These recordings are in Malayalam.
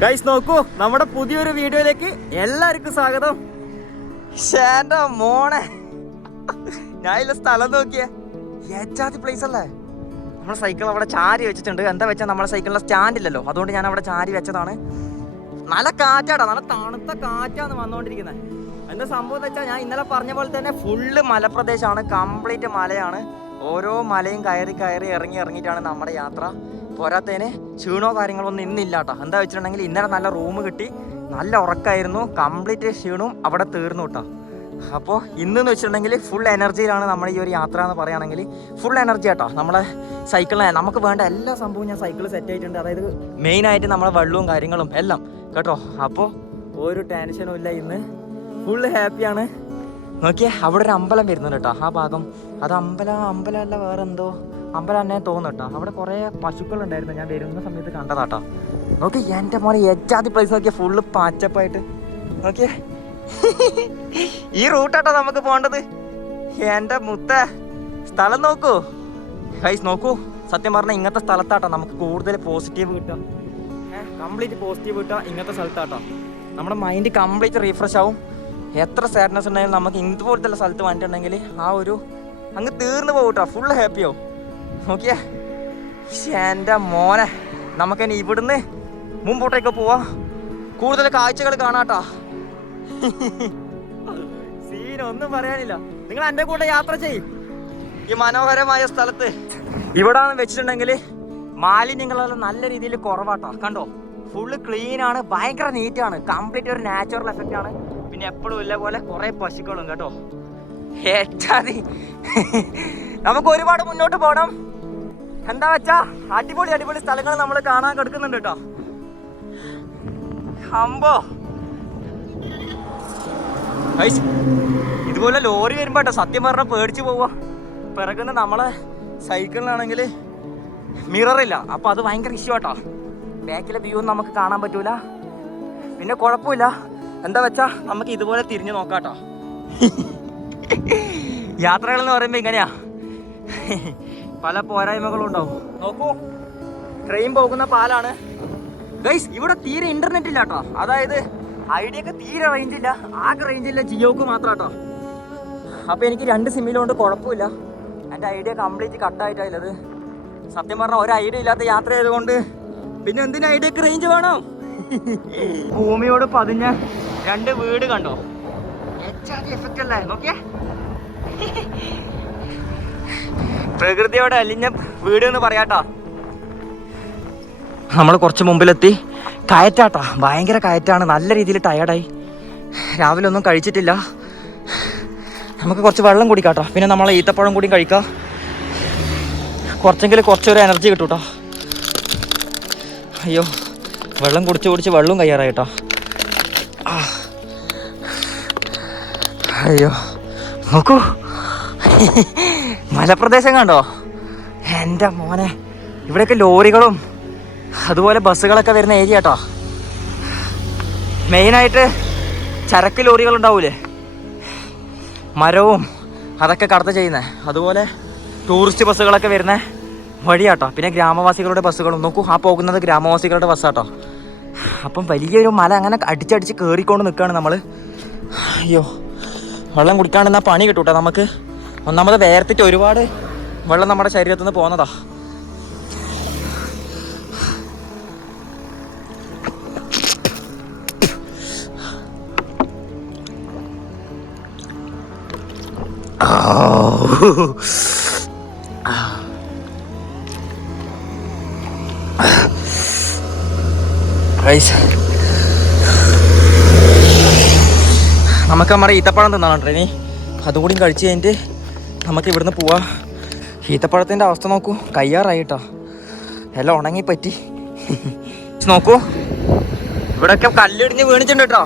ഗൈസ് നോക്കൂ നമ്മുടെ പുതിയൊരു വീഡിയോയിലേക്ക് എല്ലാവർക്കും സ്വാഗതം. ഷേന്റെ മോനെ. ഞാൻ ഇല്ല സ്ഥലം നോക്കിയേ. ഏച്ചാതി പ്ലേസ് അല്ലേ? നമ്മുടെ സൈക്കിൾ അവിടെ ചാരി വെച്ചിട്ടുണ്ട്. എന്താ വെച്ചാൽ നമ്മുടെ സൈക്കിളിലെ സ്റ്റാൻഡ് ഇല്ലല്ലോ. അതുകൊണ്ട് ഞാൻ അവിടെ ചാരി വെച്ചതാണ്. നല്ല കാറ്റാടാ. നല്ല തണുത്ത കാറ്റാണ് വന്നുകൊണ്ടിരിക്കുന്നത് എന്താ സംഭവം വെച്ചാൽ ഞാൻ ഇന്നലെ പറഞ്ഞ പോലെ തന്നെ ഫുള്ള് മലപ്രദേശമാണ് കംപ്ലീറ്റ് മലയാണ്. ഓരോ മലയും കയറി കയറി ഇറങ്ങി ഇറങ്ങിയിട്ടാണ് നമ്മുടെ യാത്ര. പോരാത്തതിന് ക്ഷീണോ കാര്യങ്ങളോ ഒന്നും ഇന്നില്ല കേട്ടോ എന്താ വെച്ചിട്ടുണ്ടെങ്കിൽ ഇന്നലെ നല്ല റൂം കിട്ടി നല്ല ഉറക്കമായിരുന്നു കംപ്ലീറ്റ് ക്ഷീണവും അവിടെ തീർന്നു കേട്ടോ. അപ്പോൾ ഇന്നെന്ന് വെച്ചിട്ടുണ്ടെങ്കിൽ ഫുൾ എനർജിയിലാണ് നമ്മുടെ ഈ ഒരു യാത്ര എന്ന് പറയുകയാണെങ്കിൽ ഫുൾ എനർജി കേട്ടോ നമ്മളെ സൈക്കിളിനെ നമുക്ക് വേണ്ട എല്ലാ സംഭവവും ഞാൻ സൈക്കിൾ സെറ്റ് ആയിട്ടുണ്ട്. അതായത് മെയിനായിട്ട് നമ്മളെ വെള്ളവും കാര്യങ്ങളും എല്ലാം കേട്ടോ. അപ്പോൾ ഒരു ടെൻഷനും ഇല്ല ഇന്ന്. ഫുള്ള് ഹാപ്പിയാണ് നോക്കിയേ അവിടെ ഒരു അമ്പലം വരുന്നുണ്ട് കേട്ടോ ആ ഭാഗം. അത് അമ്പലം അമ്പലമല്ല വേറെ എന്തോ. അമ്പലം തന്നെ തോന്നുന്നു കേട്ടോ. അവിടെ കുറേ പശുക്കളുണ്ടായിരുന്നു. ഞാൻ വരുന്ന സമയത്ത് കണ്ടതാട്ടോ നോക്കി എന്റെ മോനെ എജാതി പ്ലേസ് നോക്കിയ ഫുള്ള് പാച്ചപ്പായിട്ട്. നോക്കിയേ. ഈ റൂട്ടാട്ടോ നമുക്ക് പോകേണ്ടത്. എന്റെ മുത്ത സ്ഥലം നോക്കൂ. ഗൈസ് നോക്കൂ. സത്യം പറഞ്ഞാൽ ഇങ്ങനത്തെ സ്ഥലത്താട്ടോ നമുക്ക് കൂടുതൽ പോസിറ്റീവ് കിട്ടുക. കംപ്ലീറ്റ് പോസിറ്റീവ് കിട്ടുക ഇങ്ങനത്തെ സ്ഥലത്താട്ടോ. നമ്മുടെ മൈൻഡ് കംപ്ലീറ്റ് റീഫ്രഷ് ആവും. എത്ര സാഡ്നെസ് ഉണ്ടെങ്കിലും നമുക്ക് ഇതുപോലത്തെ സ്ഥലത്ത് വന്നിട്ടുണ്ടെങ്കിൽ ആ ഒരു അങ്ങ് തീർന്നു പോകട്ടോ ഫുൾ ഹാപ്പിയോ ഓക്കെ നോക്കിയേ. എന്റെ മോനെ. നമുക്കിനി ഇവിടുന്ന് മുമ്പോട്ടേക്ക് പോവാ. കൂടുതൽ കാഴ്ചകൾ സീൻ ഒന്നും പറയാനില്ല. നിങ്ങൾ എന്റെ കൂടെ യാത്ര ചെയ്യും. ഈ മനോഹരമായ സ്ഥലത്ത് ഇവിടാന്ന് വെച്ചിട്ടുണ്ടെങ്കിൽ മാലിന്യങ്ങളെല്ലാം നല്ല രീതിയിൽ കുറവാട്ടോ. കണ്ടോ? ഫുള്ള് ക്ലീൻ ആണ്. ഭയങ്കര നീറ്റാണ് കംപ്ലീറ്റ് ഒരു നാച്ചുറൽ എഫക്റ്റ് ആണ്. പിന്നെ എപ്പോഴും ഇല്ല പോലെ കുറെ പശുക്കളും കേട്ടോ. ഏറ്റാതി നമുക്ക് ഒരുപാട് മുന്നോട്ട് പോകണം എന്താ വെച്ചാ അടിപൊളി അടിപൊളി സ്ഥലങ്ങൾ നമ്മൾ കാണാൻ കിടക്കുന്നുണ്ട് കേട്ടോ. അമ്പോ. ഇതുപോലെ ലോറി വരുമ്പോ കേട്ടോ സത്യം പറഞ്ഞാൽ പേടിച്ചു പോവാ. പിറകുന്ന നമ്മളെ മിറർ ഇല്ല. അപ്പൊ അത് ഭയങ്കര ഇഷ്യൂ കേട്ടോ ബാക്കിലെ വ്യൂ ഒന്നും നമുക്ക് കാണാൻ പറ്റൂല. പിന്നെ കുഴപ്പമില്ല. എന്താ വെച്ചാ നമുക്ക് ഇതുപോലെ തിരിഞ്ഞു നോക്കാട്ടോ. യാത്രകൾ എന്ന് പറയുമ്പോ ഇങ്ങനെയാ. പല പോരായ്മകളും ഉണ്ടാവും. നോക്കൂ ട്രെയിൻ പോകുന്ന പാലാണ്. ഗൈസ് ഇവിടെ തീരെ ഇന്റർനെറ്റ് ഇല്ല കേട്ടോ അതായത് ഐഡിയ ഒക്കെ തീരെ റേഞ്ച് ഇല്ല. ആകെ റേഞ്ച് ഇല്ല ജിയോക്ക് മാത്രം കേട്ടോ അപ്പൊ എനിക്ക് രണ്ട് സിമ്മിലുകൊണ്ട് കുഴപ്പമില്ല. എന്റെ ഐഡിയ കംപ്ലീറ്റ് കട്ടായിട്ടായില്ലത് സത്യം പറഞ്ഞാൽ ഒരു ഐഡിയ ഇല്ലാത്ത യാത്ര ചെയ്തുകൊണ്ട് പിന്നെ എന്തിനാ ഐഡിയക്ക് റേഞ്ച് വേണം? ഭൂമിയോട് പതിഞ്ഞ രണ്ട് വീട് കണ്ടോ? എഫക്റ്റ് അല്ലേ? നോക്കിയേ. പ്രകൃതിയോടെ അലിഞ്ഞ വീട് എന്ന് പറയാട്ടോ. നമ്മൾ കുറച്ച് മുമ്പിലെത്തി. കയറ്റാട്ടോ. ഭയങ്കര കയറ്റാണ്. നല്ല രീതിയിൽ ടയർഡായി രാവിലെ ഒന്നും കഴിച്ചിട്ടില്ല. നമുക്ക് കുറച്ച് വെള്ളം കുടിക്കാട്ടോ. പിന്നെ നമ്മൾ ഈത്തപ്പഴം കൂടി കഴിക്കാം. കുറച്ചെങ്കിലും കുറച്ചൊരു എനർജി കിട്ടും കേട്ടോ അയ്യോ വെള്ളം കുടിച്ച് കുടിച്ച് വെള്ളവും കയ്യാറായി അയ്യോ നോക്കൂ. മലപ്രദേശം കണ്ടോ എന്റെ മോനെ ഇവിടെയൊക്കെ ലോറികളും അതുപോലെ ബസ്സുകളൊക്കെ വരുന്ന ഏരിയ കേട്ടോ. മെയിനായിട്ട് ചരക്ക് ലോറികൾ ഉണ്ടാവൂലേ മരവും അതൊക്കെ കടത്ത് ചെയ്യുന്നത് അതുപോലെ ടൂറിസ്റ്റ് ബസ്സുകളൊക്കെ വരുന്ന വഴിയാട്ടോ. പിന്നെ ഗ്രാമവാസികളുടെ ബസ്സുകളും. നോക്കൂ ആ പോകുന്നത് ഗ്രാമവാസികളുടെ ബസ്സാട്ടോ. അപ്പം വലിയൊരു മല അങ്ങനെ അടിച്ചടിച്ച് കയറിക്കൊണ്ട് നിൽക്കുകയാണ് നമ്മൾ അയ്യോ വെള്ളം കുടിക്കാണ്ടെന്നാ പണി കിട്ടൂട്ടോ നമുക്ക്. ഒന്നാമത് വേർത്തിട്ട് ഒരുപാട് വെള്ളം നമ്മുടെ ശരീരത്തിൽ നിന്ന് പോകുന്നതാ Guys. നമുക്ക് നമ്മുടെ ഈത്തപ്പഴം തിന്നാണ് ഇനി. അതുകൂടി കഴിച്ച് കഴിഞ്ഞിട്ട് നമുക്ക് ഇവിടുന്ന് പോവാ. ഈത്തപ്പഴത്തിന്റെ അവസ്ഥ നോക്കൂ. കയ്യാറായി കേട്ടോ. എല്ലാം ഉണങ്ങി പറ്റി. നോക്കൂ. ഇവിടൊക്കെ കല്ലിടിഞ്ഞ് വീണിച്ചിട്ടുണ്ട് കേട്ടോ.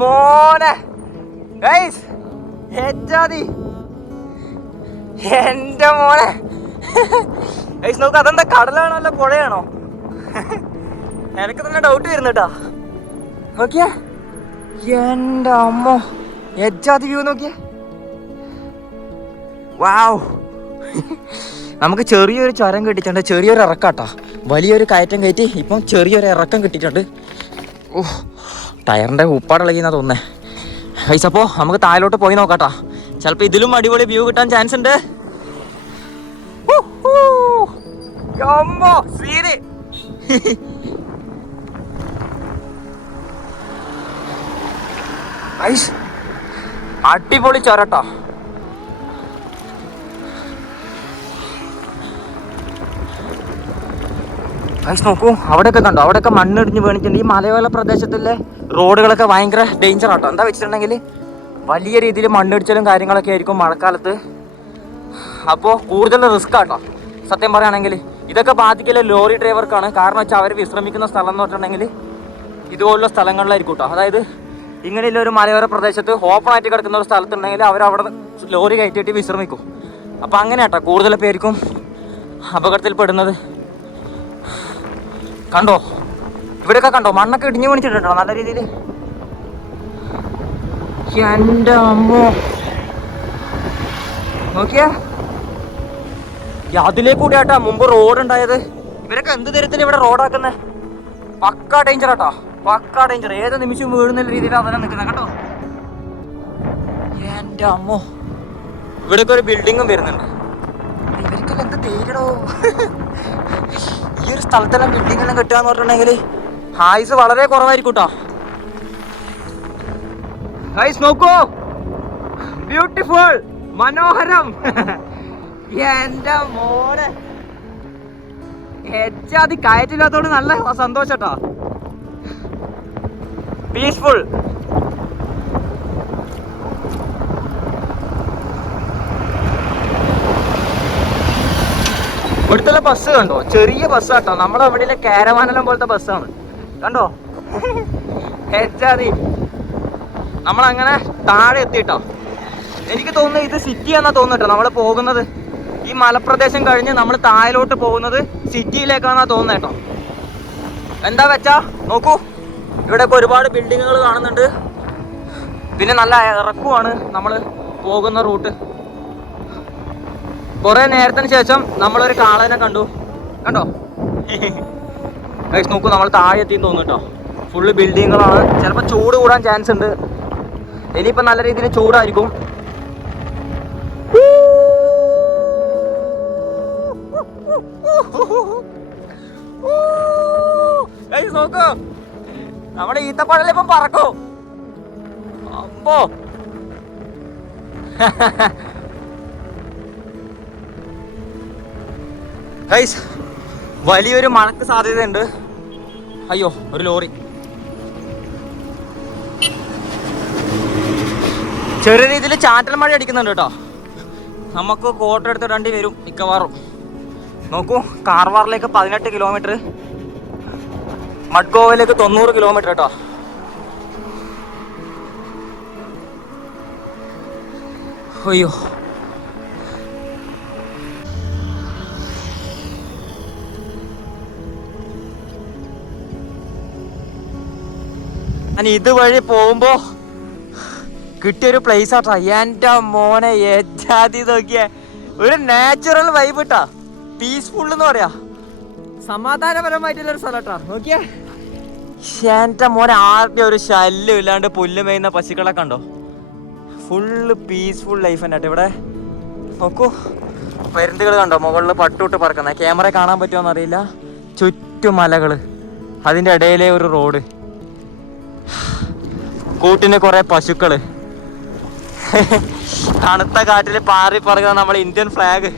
മോനെ. എന്റെ മോനെ. നോക്ക് അതെന്താ കടലാണോ അല്ല പുഴയാണോ? എനിക്ക് തന്നെ ഡൗട്ട് വരുന്നു കേട്ടോ. നോക്കിയേ. എന്റെ അമ്മോ എജ്ജാതി വ്യൂ നോക്കിയേ. വാവ്. നമുക്ക് ചെറിയൊരു ചരം കിട്ടിയിട്ടുണ്ട് ചെറിയൊരു ഇറക്കാട്ടോ. വലിയൊരു കയറ്റം കയറ്റി ഇപ്പം ചെറിയൊരു ഇറക്കം കിട്ടിയിട്ടുണ്ട്. ഓ ടയറിന്റെ ഉപ്പാടിളകിന്നാ തോന്നേ ഗൈസ് അപ്പോൾ നമുക്ക് താഴോട്ട് പോയി നോക്കാട്ടോ. ചിലപ്പോൾ ഇതിലും അടിപൊളി വ്യൂ കിട്ടാൻ ചാൻസ് ഉണ്ട്. അമ്മോ സീന്. അടിപൊളി ചൊരട്ടോ. ഐസ് നോക്കൂ അവിടെയൊക്കെ കണ്ടോ? അവിടെയൊക്കെ മണ്ണിടിഞ്ഞ് വീണിട്ടുണ്ട്. ഈ മലയോര പ്രദേശത്തിലെ റോഡുകളൊക്കെ ഭയങ്കര ഡേഞ്ചർ ആട്ടോ. എന്താ വെച്ചിട്ടുണ്ടെങ്കിൽ വലിയ രീതിയിൽ മണ്ണിടിച്ചലും കാര്യങ്ങളൊക്കെ ആയിരിക്കും മഴക്കാലത്ത്. അപ്പോൾ കൂടുതൽ റിസ്ക് ആട്ടോ. സത്യം പറയുകയാണെങ്കിൽ ഇതൊക്കെ ബാധിക്കില്ല ലോറി ഡ്രൈവർക്കാണ് കാരണം വെച്ചാൽ അവർ വിശ്രമിക്കുന്ന സ്ഥലം എന്ന് പറഞ്ഞിട്ടുണ്ടെങ്കിൽ ഇതുപോലുള്ള സ്ഥലങ്ങളിലായിരിക്കും കേട്ടോ അതായത് ഇങ്ങനെയുള്ള ഒരു മലയോര പ്രദേശത്ത് ഓപ്പൺ ആയിട്ട് കിടക്കുന്ന ഒരു സ്ഥലത്തുണ്ടെങ്കിൽ അവിടെ ലോറി കയറ്റിയിട്ട് വിശ്രമിക്കും. അപ്പോൾ അങ്ങനെ കേട്ടോ കൂടുതൽ പേർക്കും അപകടത്തിൽ പെടുന്നത് കണ്ടോ? ഇവിടെയൊക്കെ കണ്ടോ? മണ്ണൊക്കെ ഇടിഞ്ഞു വീണിച്ചിട്ടുണ്ടോ നല്ല രീതിയിൽ എന്റെ അമ്മോ. നോക്കിയാ? അതിലേ കൂടി ആട്ടാ മുമ്പ് റോഡ് ഉണ്ടായത്. ഇവരൊക്കെ എന്ത് തരത്തിൽ ഇവിടെ റോഡാക്കുന്നേ പക്കാ ഡേഞ്ചർ ആട്ടാ. പക്കാ ഡേഞ്ചർ ഏത് നിമിഷം വീഴുന്ന രീതിയിലാണ് അതിനെ നിൽക്കുന്നത് കേട്ടോ? എന്റെ അമ്മോ. ഇവിടെ ഒരു ബിൽഡിങ്ങും വരുന്നുണ്ട്. ഇവർക്കെല്ലാം എന്ത് തേരിടോ ഈ ഒരു സ്ഥലത്തെല്ലാം ബിൽഡിംഗ് എല്ലാം കെട്ടുക എന്ന് പറഞ്ഞിട്ടുണ്ടെങ്കിൽ ഹായ്സ് വളരെ കുറവായിരിക്കും കേട്ടോ. ഗൈസ് നോക്കൂ. ബ്യൂട്ടിഫുൾ മനോഹരം. എന്റെ മോനെ. ഹെച്ചാതി കയറ്റില്ലാത്തോണ്ട് നല്ല സന്തോഷം കേട്ടോ. പീസ്ഫുൾ ഇവിടുത്തെ ബസ് കണ്ടോ? ചെറിയ ബസ് കേട്ടോ നമ്മുടെ അവിടെയിലെ കാരവാനെല്ലാം പോലത്തെ ബസ്സാണ് കണ്ടോ? ഹെച്ചാതി. നമ്മളങ്ങനെ താഴെ എത്തിട്ടോ എനിക്ക് തോന്നുന്നത് ഇത് സിറ്റി എന്നാ തോന്നുട്ടോ നമ്മൾ പോകുന്നത്. ഈ മലപ്രദേശം കഴിഞ്ഞ് നമ്മൾ താഴോട്ട് പോകുന്നത് സിറ്റിയിലേക്കാണെന്നാ തോന്നുന്നത് കേട്ടോ. എന്താ വെച്ചാ? നോക്കൂ. ഇവിടെയൊക്കെ ഒരുപാട് ബിൽഡിങ്ങുകൾ കാണുന്നുണ്ട്. പിന്നെ നല്ല ഇറക്കുമാണ് നമ്മൾ പോകുന്ന റൂട്ട്. കുറെ നേരത്തിന് ശേഷം നമ്മളൊരു കാളനെ കണ്ടു. കണ്ടോ? നോക്കൂ നമ്മൾ താഴെ എത്തിയെന്ന് തോന്നുന്നു കേട്ടോ. ഫുള്ള് ബിൽഡിങ്ങുകളാണ് ചിലപ്പോൾ ചൂട് കൂടാൻ ചാൻസ് ഉണ്ട്. ഇനിയിപ്പോൾ നല്ല രീതിയിൽ ചൂടായിരിക്കും. നോക്കൂ. നമ്മുടെ ഈത്തപ്പഴം ഇപ്പം പറക്കും. അപ്പോ. വലിയൊരു മഴക്ക് സാധ്യതയുണ്ട്. അയ്യോ ഒരു ലോറി. ചെറിയ രീതിയിൽ ചാറ്റൽ മഴ അടിക്കുന്നുണ്ട് കേട്ടോ. നമുക്ക് കോട്ട രണ്ടി വരും മിക്കവാറും. നോക്കൂ കാർവാറിലേക്ക് പതിനെട്ട് കിലോമീറ്റർ മഡ്ഗോവയിലേക്ക് തൊണ്ണൂറ് കിലോമീറ്റർ കേട്ടോ അയ്യോ. ഞാൻ ഇതുവഴി പോകുമ്പോ കിട്ടിയൊരു പ്ലേസ് ആട്ടാ എന്റെ മോനെ ഏജാതി നോക്കിയേ. ഒരു നാച്ചുറൽ വൈബ് ഇട്ടാ പീസ്ഫുൾ എന്ന് പറയാ. സമാധാനപരമായിട്ടുള്ള ഒരു സ്ഥലം കേട്ടോ നോക്കിയേ. എന്റെ മോനെ ആരുടെ ഒരു ശല്യം ഇല്ലാണ്ട് പുല്ല് മേയുന്ന പശുക്കളെ കണ്ടോ? ഫുള്ള് പീസ്ഫുൾ ലൈഫ് തന്നെ ഇവിടെ. നോക്കൂ പരുന്തുകൾ കണ്ടോ? മുകളിൽ പട്ടുവിട്ട് പറക്കുന്ന ക്യാമറ കാണാൻ പറ്റുമോ അറിയില്ല ചുറ്റും മലകൾ അതിന്റെ ഇടയിലെ ഒരു റോഡ് കൂട്ടിന് കുറെ പശുക്കൾ തണുത്ത കാറ്റിൽ പാറി പറക്കുന്ന നമ്മുടെ ഇന്ത്യൻ ഫ്ലാഗ്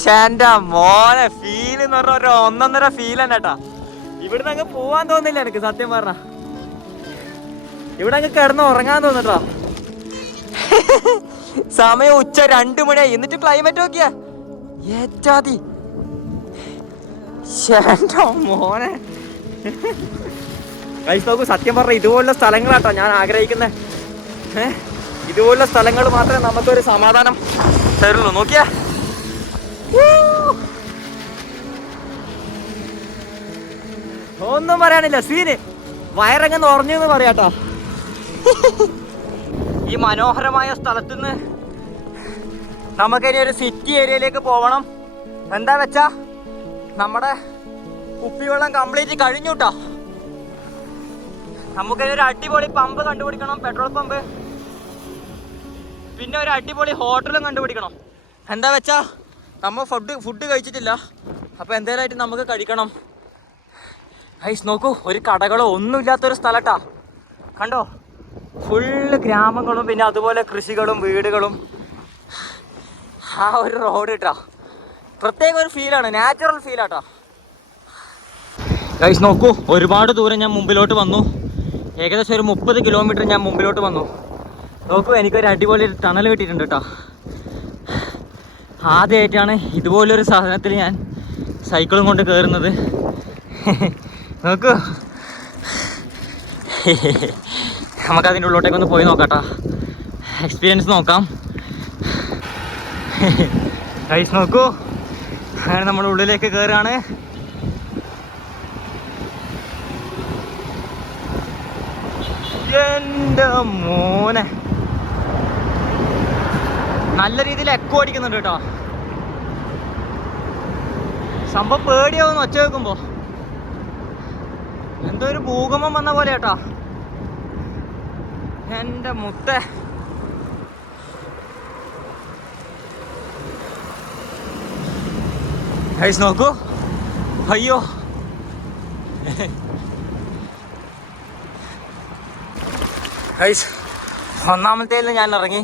ഷാൻഡ മോനെ ഫീൽ എന്ന് പറഞ്ഞ ഒരു ഒന്നൊന്നര ഫീൽ തന്നെ കേട്ടാ. ഇവിടുന്ന് അങ്ങ് പോവാൻ തോന്നില്ല എനിക്ക് സത്യം പറഞ്ഞ. ഇവിടെ അങ്ങ് കിടന്ന് ഉറങ്ങാൻ തോന്നിട്ടോ. സമയം ഉച്ച രണ്ടു മണിയായി. എന്നിട്ട് ക്ലൈമറ്റ് നോക്കിയാ? ഏറ്റാതി. മോനെ. ഗൈസ് നോക്കൂ സത്യം പറഞ്ഞ ഇതുപോലുള്ള സ്ഥലങ്ങളാട്ടോ ഞാൻ ആഗ്രഹിക്കുന്നത് ഇതുപോലുള്ള സ്ഥലങ്ങൾ മാത്രമേ നമുക്കൊരു സമാധാനം തരുള്ളൂ. നോക്കിയാ? ഒന്നും പറയാനില്ല. സീന് വയറങ്ങ് ഉറഞ്ഞു എന്ന് പറയാട്ടോ. ഈ മനോഹരമായ സ്ഥലത്തുനിന്ന് നമുക്കിനി ഒരു സിറ്റി ഏരിയയിലേക്ക് പോകണം എന്താ വെച്ചാ നമ്മുടെ കുപ്പിവെള്ളം കംപ്ലീറ്റ് കഴിഞ്ഞു കേട്ടോ നമുക്കിനി ഒരു അടിപൊളി പമ്പ് കണ്ടുപിടിക്കണം പെട്രോൾ പമ്പ് പിന്നെ ഒരു അടിപൊളി ഹോട്ടലും കണ്ടുപിടിക്കണം. എന്താ വെച്ചാ നമ്മൾ ഫുഡ് ഫുഡ് കഴിച്ചിട്ടില്ല. അപ്പോൾ എന്തേലായിട്ട് നമുക്ക് കഴിക്കണം. ഐസ് നോക്കൂ ഒരു കടകളോ ഒന്നുമില്ലാത്തൊരു സ്ഥലട്ടാ. കണ്ടോ? ഫുള്ള് ഗ്രാമങ്ങളും പിന്നെ അതുപോലെ കൃഷികളും വീടുകളും. ആ ഒരു റോഡ് കേട്ടോ പ്രത്യേക ഒരു ഫീലാണ് നാച്ചുറൽ ഫീലാട്ടോ ഗൈസ് നോക്കൂ ഒരുപാട് ദൂരം ഞാൻ മുമ്പിലോട്ട് വന്നു. ഏകദേശം ഒരു മുപ്പത് കിലോമീറ്റർ ഞാൻ മുമ്പിലോട്ട് വന്നു. നോക്കൂ എനിക്കൊരു അടിപൊളി ടണൽ കിട്ടിയിട്ടുണ്ട് കേട്ടോ ആദ്യമായിട്ടാണ് ഇതുപോലൊരു സാധനത്തിൽ ഞാൻ സൈക്കിളും കൊണ്ട് കയറുന്നത് നോക്കൂ. ഉള്ളോട്ടേക്ക് ഒന്ന് പോയി നോക്കാട്ടോ. എക്സ്പീരിയൻസ് നോക്കാം. ഗൈസ് നോക്കൂ. അങ്ങനെ നമ്മൾ ഉള്ളിലേക്ക് കയറുകയാണ് എന്റെ മോനെ. നല്ല രീതിയിൽ എക്കോ അടിക്കുന്നുണ്ട് കേട്ടോ. സംഭവം പേടിയാവുന്നു ഒച്ച വെക്കുമ്പോ എന്തോ ഒരു ഭൂകമ്പം വന്ന പോലെ കേട്ടോ എന്റെ മുത്ത. നോക്കൂ. അയ്യോ. ഗൈസ് ഒന്നാമത്തേൽ ഞാൻ ഇറങ്ങി.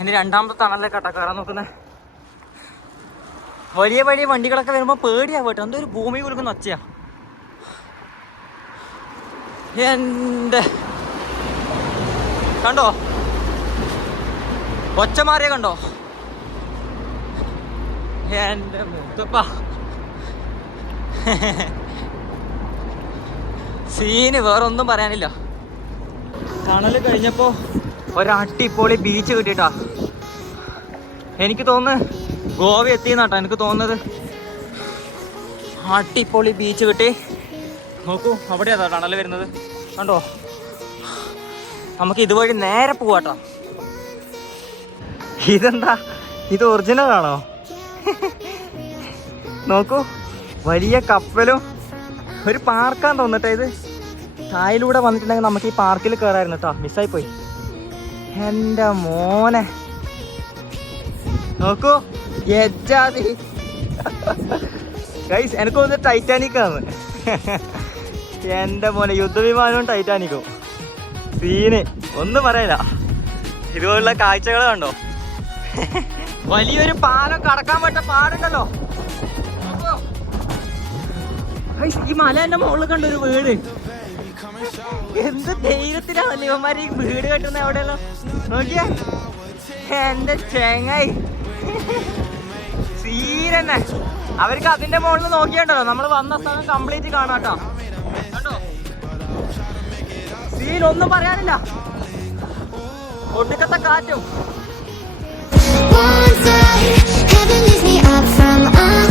ഇനി രണ്ടാമത്തെ തണലിലേക്കാട്ടാ കയറാൻ നോക്കുന്നത് വലിയ വലിയ വണ്ടികളൊക്കെ വരുമ്പോൾ പേടിയാ കേട്ടോ. എന്തോ ഒരു ഭൂമി കുലുക്കുന്ന ഒച്ചയാ. എന്റെ കണ്ടോ? ഒച്ച മാറിയ കണ്ടോ? എന്റെ മുത്തപ്പ. സീന് വേറൊന്നും പറയാനില്ല. തണൽ കഴിഞ്ഞപ്പോ ഒരട്ടിപ്പൊളി ബീച്ച് കിട്ടിട്ടാ. എനിക്ക് തോന്നുന്നു ഗോവ എത്തിയെന്നാട്ടാ എനിക്ക് തോന്നുന്നത്. അട്ടിപ്പൊളി ബീച്ച് കിട്ടി. നോക്കൂ അവിടെ അവിടെയാ ടണൽ വരുന്നത്? കണ്ടോ? നമുക്ക് ഇതുവഴി നേരെ പോവാട്ടോ. ഇതെന്താ? ഇത് ഒറിജിനൽ ആണോ? നോക്കൂ വലിയ കപ്പലും ഒരു പാർക്കാന്ന് തോന്നട്ടെ ഇത്. കായലൂടെ വന്നിട്ടുണ്ടെങ്കിൽ നമുക്ക് ഈ പാർക്കിൽ കയറായിരുന്നു കേട്ടോ മിസ്സായി പോയി എന്റെ മോനെ. നോക്കൂ എജാതി ഗൈസ് എനിക്ക് തോന്നുന്നത് ടൈറ്റാനിക് ആണ്. എന്റെ മോനെ യുദ്ധവിമാനവും ടൈറ്റാനിക്കും. സീന് ഒന്നും പറയില്ല. ഇതുപോലുള്ള കാഴ്ചകൾ കണ്ടോ? വലിയൊരു പാലം കടക്കാൻ പറ്റ പാടുണ്ടല്ലോ. ഈ മല മലേന്റെ മുകളിൽ കണ്ട ഒരു വീട്. എന്ത് ധൈര്യത്തിലാണ് ഇവന്മാര് ഈ വീട് കെട്ടുന്ന എവിടെയല്ലോ നോക്കിയാ. എന്റെ ചെങ്ങായി. സീരന്നെ അവർക്ക് അതിന്റെ മുകളിൽ നോക്കിയണ്ടല്ലോ. നമ്മൾ വന്ന സ്ഥലം കംപ്ലീറ്റ് കാണാട്ടോ. ഇതിനൊന്നും പറയാനില്ല ഒടുക്കത്തെ കാറ്റും Heaven lifts me up from under